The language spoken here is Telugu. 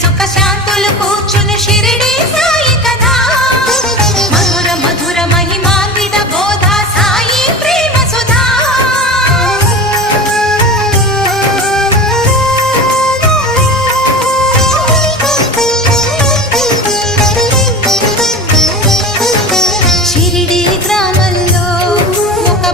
సుఖ శాంతులు కూర్చుని షిరిడి సాయి కదా మధుర మధుర మహిమాన్విత బోధ సాయి ప్రేమ సుధా షిరిడి గ్రామంలో ఒక